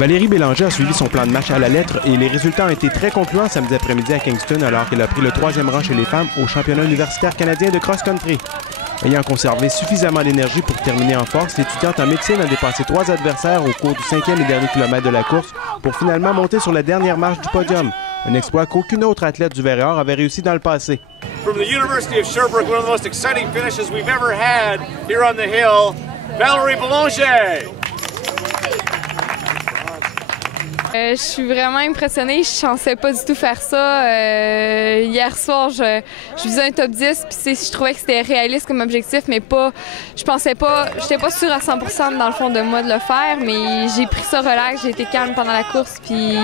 Valérie Bélanger a suivi son plan de match à la lettre et les résultats ont été très concluants samedi après-midi à Kingston alors qu'elle a pris le 3e rang chez les femmes au championnat universitaire canadien de cross-country. Ayant conservé suffisamment d'énergie pour terminer en force, l'étudiante en médecine a dépassé 3 adversaires au cours du 5e et dernier kilomètre de la course pour finalement monter sur la dernière marche du podium. Un exploit qu'aucune autre athlète du Vert et Or avait réussi dans le passé. From the University of Sherbrooke, one of the most exciting finishes we've ever had here on the hill, Valérie Bélanger. Je suis vraiment impressionnée. Je ne pensais pas du tout faire ça. Hier soir, je visais un top 10, puis je trouvais que c'était réaliste comme objectif, mais pas. Je pensais pas. J'étais pas sûre à 100% dans le fond de moi de le faire, mais j'ai pris ça relax, j'ai été calme pendant la course, puis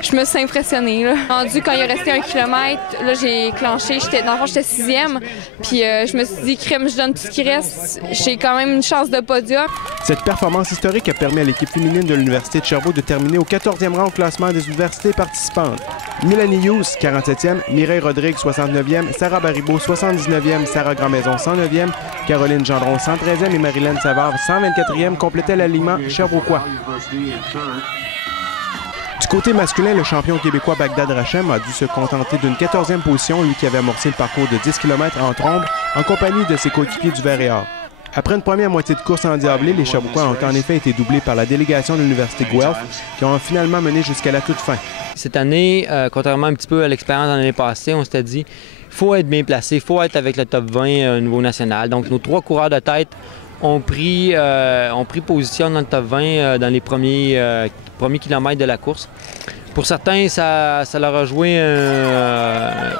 je me suis impressionnée. Là. Rendu quand il restait 1 kilomètre, là j'ai clenché. Dans le fond, j'étais 6e, puis je me suis dit, crème, je donne tout ce qui reste. J'ai quand même une chance de podium. Cette performance historique a permis à l'équipe féminine de l'Université de Sherbrooke de terminer au 14e rang au classement des universités participantes. Mélanie Hughes, 47e, Mireille Rodrigue, 69e, Sarah Baribeau, 79e, Sarah Grandmaison, 109e, Caroline Gendron, 113e et Marilyn Savard, 124e, complétaient l'alignement sherbrookois. Du côté masculin, le champion québécois Bagdad Rachem a dû se contenter d'une 14e position, lui qui avait amorcé le parcours de 10 km en trombe, en compagnie de ses coéquipiers du Vert et Or. Après une première moitié de course endiablée, les Sherbrookois ont en effet été doublés par la délégation de l'Université Guelph, qui ont finalement mené jusqu'à la toute fin. Cette année, contrairement un petit peu à l'expérience de l'année passée, on s'était dit qu'il faut être bien placé, il faut être avec le top 20 au niveau national. Donc nos 3 coureurs de tête ont pris position dans le top 20 dans les premiers kilomètres de la course. Pour certains, ça leur a joué un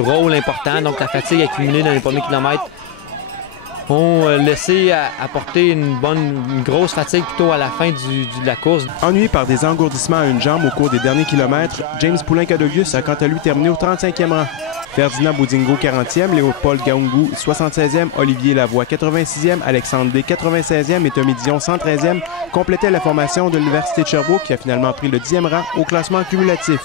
rôle important, donc la fatigue accumulée dans les premiers kilomètres ont laissé apporter une grosse fatigue plutôt à la fin de la course. Ennuyé par des engourdissements à une jambe au cours des derniers kilomètres, James Poulenc-Adovius a quant à lui terminé au 35e rang. Ferdinand Boudingo, 40e, Léopold Gaungou, 76e, Olivier Lavoie, 86e, Alexandre D, 96e et Tommy Dion, 113e, complétaient la formation de l'Université de Sherbrooke qui a finalement pris le 10e rang au classement cumulatif.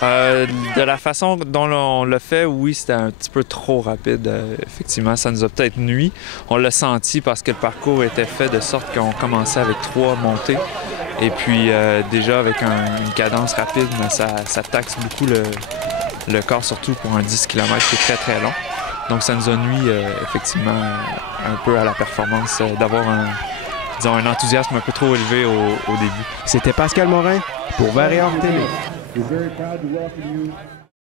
De la façon dont on l'a fait, oui, c'était un petit peu trop rapide. Effectivement, ça nous a peut-être nui. On l'a senti parce que le parcours était fait de sorte qu'on commençait avec 3 montées. Et puis, déjà, avec une cadence rapide, ça taxe beaucoup le corps, surtout pour un 10 km qui est très, très long. Donc, ça nous a nui, effectivement, un peu à la performance d'avoir un enthousiasme un peu trop élevé au début. C'était Pascal Morin pour Vert et Or Télé. We're very proud to welcome you